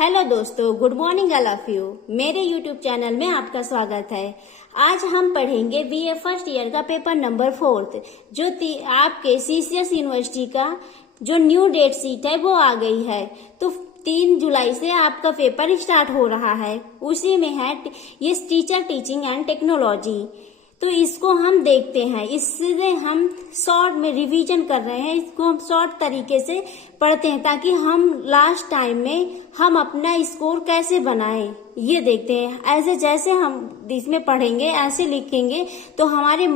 Hello दोस्तों, good morning all of you. मेरे YouTube channel में आपका स्वागत है। आज हम पढ़ेंगे बीए फर्स्ट ईयर का पेपर नंबर 4 जो आपके सीसीएस यूनिवर्सिटी का जो न्यू डेट शीट है वो आ गई है। तो 3 जुलाई से आपका पेपर स्टार्ट हो रहा है। उसी में है ये टीचर टीचिंग एंड टेक्नोलॉजी। तो इसको हम देखते हैं, इससे हम शॉर्ट में रिवीजन कर रहे हैं, इसको हम शॉर्ट तरीके से पढ़ते हैं ताकि हम लास्ट टाइम में हम अपना स्कोर कैसे बनाएं ये देखते हैं। ऐसे जैसे हम इसमें पढ़ेंगे ऐसे लिखेंगे तो हमारे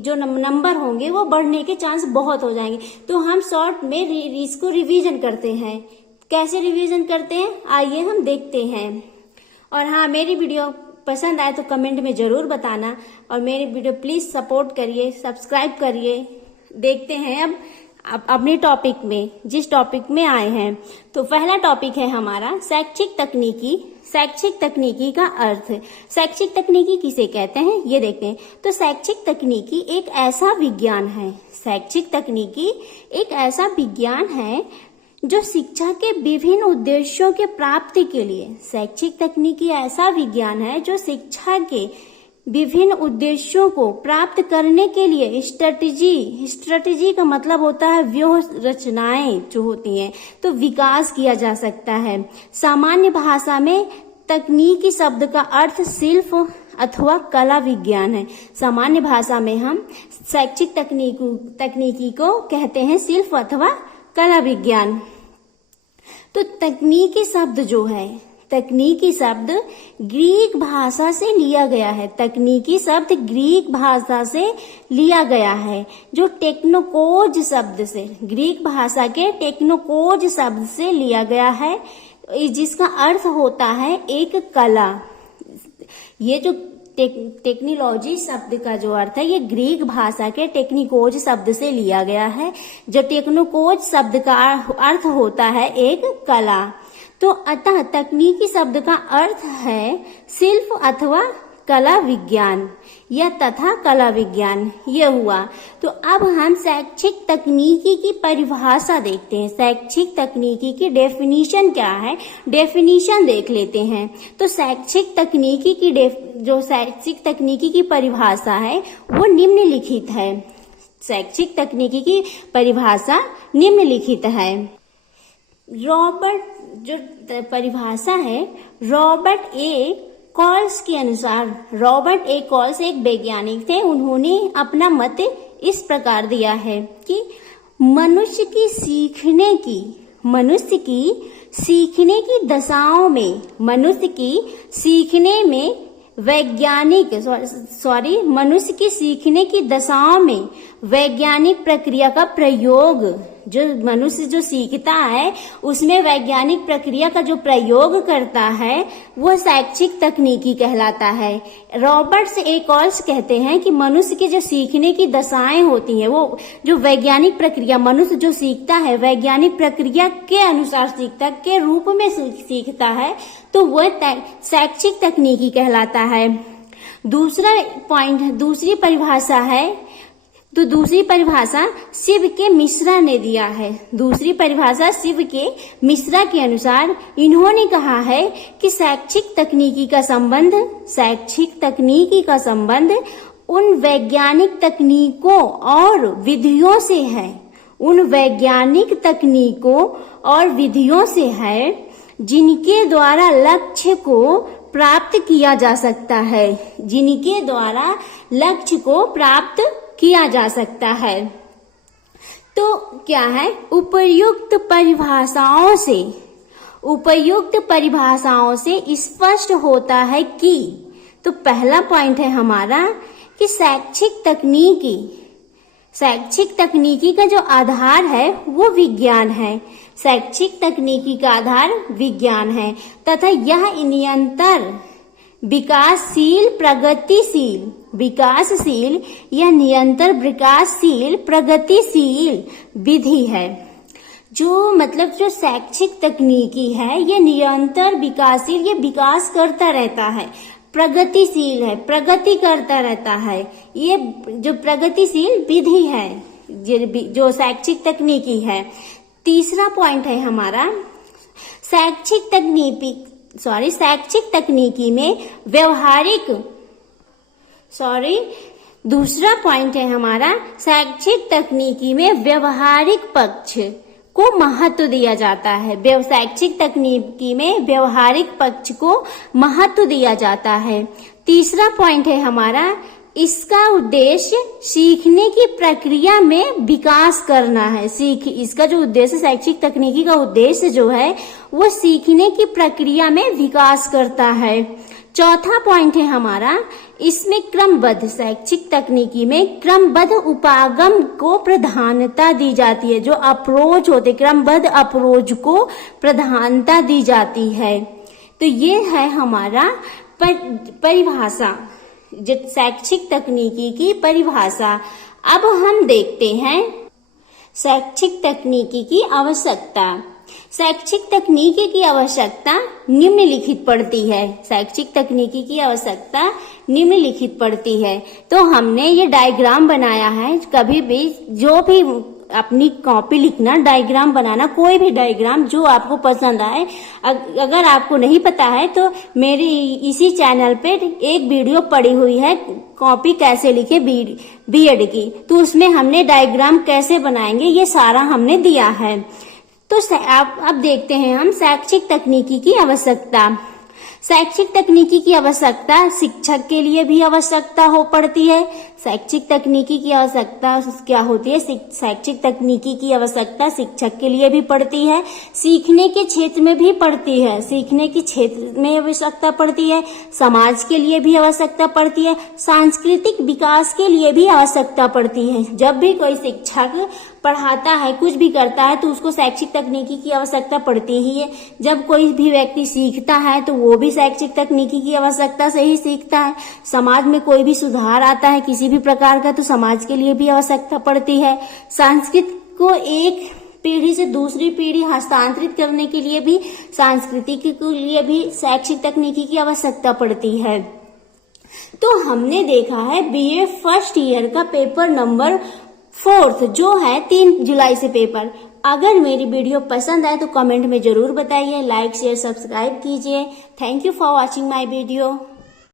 जो नंबर होंगे वो बढ़ने के चांस बहुत हो जाएंगे। तो हम शॉर्ट में इसको रिवीजन करते हैं। कैसे रिवीजन करते हैं आइए हम देखते हैं। और हाँ, मेरी वीडियो पसंद आए तो कमेंट में जरूर बताना और मेरी वीडियो प्लीज सपोर्ट करिए, सब्सक्राइब करिए। देखते हैं अब अपने टॉपिक में, जिस टॉपिक में आए हैं। तो पहला टॉपिक है हमारा शैक्षिक तकनीकी। शैक्षिक तकनीकी का अर्थ। शैक्षिक तकनीकी किसे कहते हैं ये देखते हैं। तो शैक्षिक तकनीकी एक ऐसा विज्ञान है, शैक्षिक तकनीकी एक ऐसा विज्ञान है जो शिक्षा के विभिन्न उद्देश्यों के प्राप्ति के लिए, शैक्षिक तकनीकी ऐसा विज्ञान है जो शिक्षा के विभिन्न उद्देश्यों को प्राप्त करने के लिए स्ट्रेटेजी का मतलब होता है व्यूह रचनाएं जो होती हैं, तो विकास किया जा सकता है। सामान्य भाषा में तकनीकी शब्द का अर्थ शिल्प अथवा कला विज्ञान है। सामान्य भाषा में हम शैक्षिक तकनीकी को कहते हैं शिल्प अथवा कला विज्ञान। तो तकनीकी शब्द जो है, तकनीकी शब्द ग्रीक भाषा से लिया गया है। तकनीकी शब्द ग्रीक भाषा से लिया गया है जो टेक्नोकोज शब्द से, ग्रीक भाषा के टेक्नोकोज शब्द से लिया गया है, जिसका अर्थ होता है एक कला। ये जो टेक्नोलॉजी शब्द का जो अर्थ है ये ग्रीक भाषा के टेक्निकोज शब्द से लिया गया है। जो टेक्नोकोज शब्द का अर्थ होता है एक कला। तो अतः तकनीकी शब्द का अर्थ है शिल्प अथवा कला विज्ञान या तथा कला विज्ञान, ये हुआ। तो अब हम शैक्षिक तकनीकी की परिभाषा देखते हैं। शैक्षिक तकनीकी की डेफिनेशन क्या है, डेफिनेशन देख लेते हैं। तो शैक्षिक तकनीकी की जो शैक्षिक तकनीकी की परिभाषा है वो निम्नलिखित है। शैक्षिक तकनीकी की परिभाषा निम्नलिखित है। रॉबर्ट जो परिभाषा है, रॉबर्ट ए कॉल्स के अनुसार, रॉबर्ट ए कॉल्स एक वैज्ञानिक थे। उन्होंने अपना मत इस प्रकार दिया है कि मनुष्य की सीखने की दशाओं में, मनुष्य की सीखने में मनुष्य की सीखने की दशाओं में वैज्ञानिक प्रक्रिया का प्रयोग, जो मनुष्य जो सीखता है उसमें वैज्ञानिक प्रक्रिया का जो प्रयोग करता है वो शैक्षिक तकनीकी कहलाता है। रॉबर्ट ए कॉल्स कहते हैं कि मनुष्य की जो सीखने की दशाएं होती हैं, वो जो वैज्ञानिक प्रक्रिया मनुष्य जो सीखता है वैज्ञानिक प्रक्रिया के अनुसार सीखता, के रूप में सीखता है, तो वह शैक्षिक तकनीकी कहलाता है। दूसरा पॉइंट, दूसरी परिभाषा है, तो दूसरी परिभाषा शिव के मिश्रा ने दिया है। दूसरी परिभाषा शिव के मिश्रा के अनुसार इन्होंने कहा है कि शैक्षिक तकनीकी का संबंध उन वैज्ञानिक तकनीकों और विधियों से है, उन वैज्ञानिक तकनीकों और विधियों से है जिनके द्वारा लक्ष्य को प्राप्त किया जा सकता है, जिनके द्वारा लक्ष्य को प्राप्त किया जा सकता है। तो क्या है, उपयुक्त परिभाषाओं से स्पष्ट होता है कि, तो पहला पॉइंट है हमारा कि शैक्षिक तकनीकी का जो आधार है वो विज्ञान है। शैक्षिक तकनीकी का आधार विज्ञान है तथा यह निरंतर विकासशील या निरंतर विकासशील प्रगतिशील विधि है। जो मतलब जो शैक्षिक तकनीकी है ये निरंतर विकासशील, ये विकास करता रहता है, प्रगतिशील है, प्रगति करता रहता है। ये जो प्रगतिशील विधि है जो शैक्षिक तकनीकी है। तीसरा पॉइंट है हमारा शैक्षिक तकनीकी में दूसरा पॉइंट है हमारा, शैक्षिक तकनीकी में व्यवहारिक पक्ष को महत्व दिया जाता है। शैक्षिक तकनीकी में व्यवहारिक पक्ष को महत्व दिया जाता है। तीसरा पॉइंट है हमारा, इसका उद्देश्य सीखने की प्रक्रिया में विकास करना है। इसका जो उद्देश्य, शैक्षिक तकनीकी का उद्देश्य जो है वो सीखने की प्रक्रिया में विकास करता है। चौथा पॉइंट है हमारा, इसमें शैक्षिक तकनीकी में क्रमबद्ध उपागम को प्रधानता दी जाती है। जो अप्रोच होते, क्रमबद्ध अप्रोच को प्रधानता दी जाती है। तो ये है हमारा परिभाषा, जो शैक्षिक तकनीकी की परिभाषा। अब हम देखते हैं शैक्षिक तकनीकी की आवश्यकता। शैक्षिक तकनीकी की आवश्यकता निम्नलिखित पड़ती है। शैक्षिक तकनीकी की आवश्यकता निम्नलिखित पड़ती है। तो हमने ये डायग्राम बनाया है। कभी भी जो भी अपनी कॉपी लिखना, डायग्राम बनाना, कोई भी डायग्राम जो आपको पसंद आए। अगर आपको नहीं पता है तो मेरी इसी चैनल पे एक वीडियो पड़ी हुई है, कॉपी कैसे लिखे बीएड की, तो उसमें हमने डायग्राम कैसे बनाएंगे ये सारा हमने दिया है। तो अब देखते हैं हम शैक्षिक तकनीकी की आवश्यकता। शैक्षिक तकनीकी की आवश्यकता शिक्षक के लिए भी आवश्यकता पड़ती है। शैक्षिक तकनीकी की आवश्यकता क्या होती है? शैक्षिक तकनीकी की आवश्यकता शिक्षक के लिए भी पड़ती है, सीखने के क्षेत्र में भी पड़ती है, सीखने के क्षेत्र में आवश्यकता पड़ती है, समाज के लिए भी आवश्यकता पड़ती है, सांस्कृतिक विकास के लिए भी आवश्यकता पड़ती है। जब भी कोई शिक्षक पढ़ाता है, कुछ भी करता है, तो उसको शैक्षिक तकनीकी की आवश्यकता पड़ती ही है। जब कोई भी व्यक्ति सीखता है तो वो भी शैक्षिक तकनीकी की आवश्यकता से ही सीखता है। समाज में कोई भी सुधार आता है किसी भी प्रकार का, तो समाज के लिए भी आवश्यकता पड़ती है। संस्कृति को एक पीढ़ी से दूसरी पीढ़ी हस्तांतरित करने के लिए भी, संस्कृति के लिए भी शैक्षिक तकनीकी की आवश्यकता पड़ती है। तो हमने देखा है बीए फर्स्ट ईयर का पेपर नंबर 4 जो है 3 जुलाई से पेपर। अगर मेरी वीडियो पसंद आए तो कमेंट में जरूर बताइए, लाइक शेयर सब्सक्राइब कीजिए। Thank you for watching my video.